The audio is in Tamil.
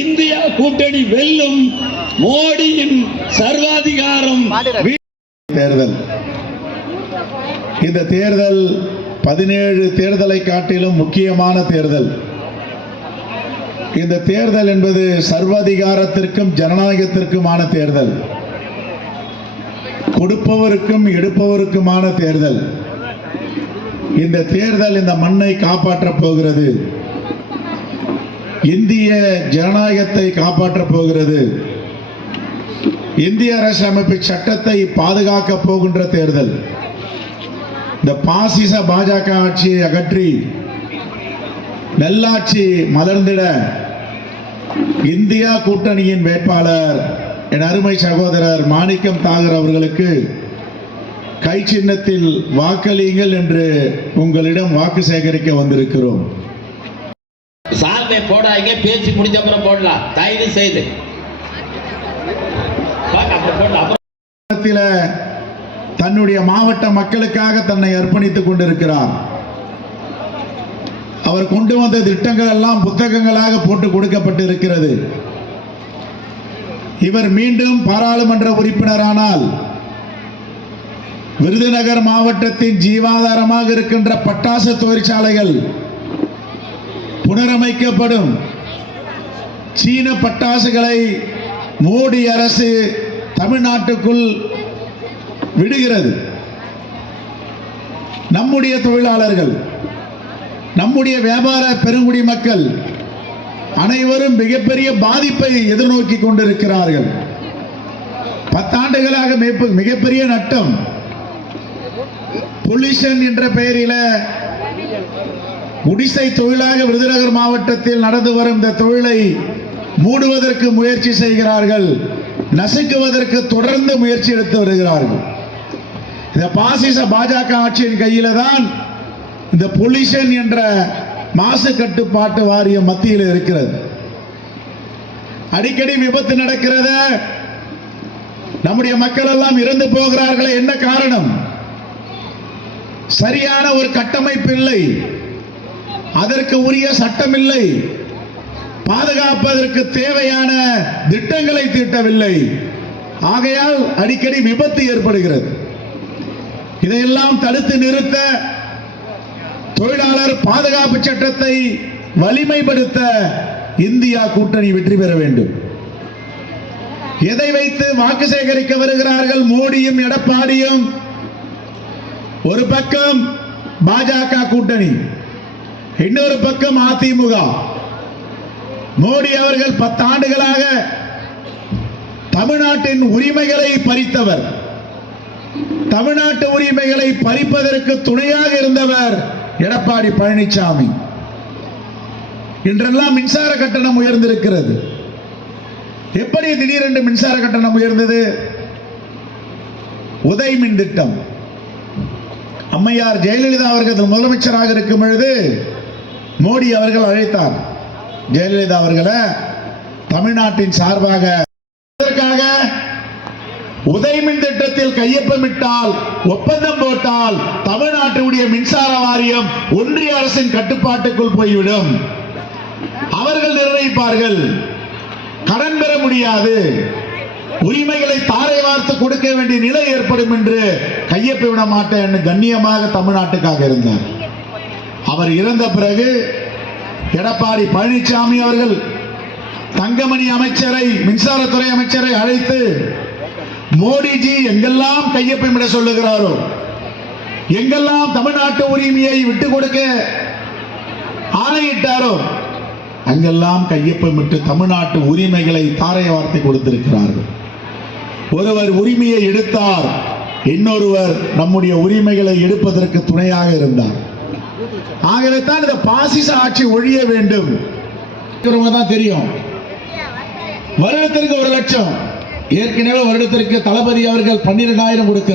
இந்தியா கூட்டணி வெல்லும். மோடியின் சர்வாதிகாரம். தேர்தல், இந்த தேர்தல் 17 தேர்தலை காட்டிலும் முக்கியமான தேர்தல். இந்த தேர்தல் என்பது சர்வாதிகாரத்திற்கும் ஜனநாயகத்திற்குமான தேர்தல், கொடுப்பவருக்கும் எடுப்பவருக்குமான தேர்தல். இந்த தேர்தல் இந்த மண்ணை காப்பாற்றப் போகிறது, இந்திய ஜனநாயகத்தை காப்பாற்றப் போகிறது, இந்திய அரசியலமைப்பு சட்டத்தை பாதுகாக்கப் போகின்ற தேர்தல். இந்த பாசிச பாஜக ஆட்சியை அகற்றி நல்லாட்சி மலர்ந்திட இந்தியா கூட்டணியின் வேட்பாளர் என் அருமை சகோதரர் மாணிக்கம் தாகூர் அவர்களுக்கு கை சின்னத்தில் வாக்களியுங்கள் என்று உங்களிடம் வாக்கு சேகரிக்க வந்திருக்கிறோம். சால்வை போடாங்க, பேச்சு முடிஞ்ச அப்புறம் போடலாம். தயவு செய்து தன்னுடைய மாவட்ட மக்களுக்காக தன்னை அர்ப்பணித்துக் கொண்டிருக்கிறார். அவர் கொண்டு வந்த திட்டங்கள் எல்லாம் புத்தகங்களாக போட்டு கொடுக்கப்பட்டிருக்கிறது. இவர் மீண்டும் பாராளுமன்ற உறுப்பினரானால் விருதுநகர் மாவட்டத்தின் ஜீவாதாரமாக இருக்கின்ற பட்டாசு தொழிற்சாலைகள் புனரமைக்கப்படும். சீன பட்டாசுகளை மோடி அரசு தமிழ்நாட்டுக்குள் விடுகிறது. நம்முடைய தொழிலாளர்கள், நம்முடைய வியாபார பெருங்குடி மக்கள் அனைவரும் மிகப்பெரிய பாதிப்பை எதிர்நோக்கி கொண்டிருக்கிறார்கள். 10 ஆண்டுகளாக மிகப்பெரிய நட்டம். பொல்யூஷன் என்ற பெயரில் குடிசை தொழிலாக விருதுநகர் மாவட்டத்தில் நடந்து வரும் இந்த தொழிலை மூடுவதற்கு முயற்சி செய்கிறார்கள், நசுக்குவதற்கு தொடர்ந்து முயற்சி எடுத்து வருகிறார்கள். இந்த பாசிச பாஜக ஆட்சியின் கையில தான் இந்த பொல்யூஷன் என்ற மாசு கட்டுப்பாட்டு வாரியம் மத்தியில் இருக்கிறது. அடிக்கடி விபத்து நடக்கிறது, நம்முடைய மக்கள் எல்லாம் இறந்து போகிறார்களே, என்ன காரணம்? சரியான ஒரு கட்டமைப்பு இல்லை, அதற்கு உரிய சட்டம் இல்லை, பாதுகாப்பதற்கு தேவையான திட்டங்களை தீட்டவில்லை. ஆகையால் அடிக்கடி விபத்து ஏற்படுகிறது. இதையெல்லாம் தடுத்து நிறுத்த தொழிலாளர் பாதுகாப்பு சட்டத்தை வலிமைப்படுத்த இந்தியா கூட்டணி வெற்றி பெற வேண்டும். எதை வைத்து வாக்கு சேகரிக்க வருகிறார்கள் மோடியும் எடப்பாடியும்? ஒரு பக்கம் பாஜக கூட்டணி, இன்னொரு பக்கம் அதிமுக. மோடி அவர்கள் 10 ஆண்டுகளாக தமிழ்நாட்டின் உரிமைகளை பறித்தவர், தமிழ்நாட்டு உரிமைகளை பறிப்பதற்கு துணையாக இருந்தவர் எடப்பாடி பழனிசாமி. இன்றெல்லாம் மின்சார கட்டணம் உயர்ந்திருக்கிறது. எப்படி திடீரென்று மின்சார கட்டணம் உயர்ந்தது? உதய் மின் திட்டம். அம்மையார் ஜெயலலிதா அவர்கள் முதலமைச்சராக இருக்கும் பொழுது மோடி அவர்கள் அழைத்தார் ஜெயலலிதா அவர்களை தமிழ்நாட்டின் சார்பாக. உதய் மின் திட்டத்தில் கையொப்பமிட்டால், ஒப்பந்தம் போட்டால் தமிழ்நாட்டுடைய மின்சார வாரியம் ஒன்றிய அரசின் கட்டுப்பாட்டுக்குள் போய்விடும். அவர்கள் நிர்ணயிப்பார்கள், கடன் பெற முடியாது, உரிமைகளை தாரை வார்த்து கொடுக்க வேண்டிய நிலை ஏற்படும் என்று கையொப்பமிட மாட்டேன் என்று கண்ணியமாக தமிழ்நாட்டுக்காக இருந்தார். அவர் இறந்த பிறகு எடப்பாடி பழனிசாமி அவர்கள் தங்கமணி அமைச்சரை, மின்சாரத்துறை அமைச்சரை அழைத்து, மோடிஜி எங்கெல்லாம் கையொப்பமிட சொல்லுகிறாரோ, எங்கெல்லாம் தமிழ்நாட்டு உரிமையை விட்டுக் கொடுக்க ஆணையிட்டாரோ, அங்கெல்லாம் கையொப்பமிட்டு தமிழ்நாட்டு உரிமைகளை தாரை வார்த்தை கொடுத்திருக்கிறார்கள். ஒருவர் உரிமையை எடுத்தார், இன்னொருவர் நம்முடைய உரிமைகளை எடுப்பதற்கு துணையாக இருந்தார். ஆகவே தான் இந்த பாசிச ஆட்சி ஒழிய வேண்டும். தான் தெரியும், வருடத்திற்கு 1 லட்சம், ஏற்கனவே வருடத்திற்கு தளபதி அவர்கள் 12,000 கொடுக்கிறார்.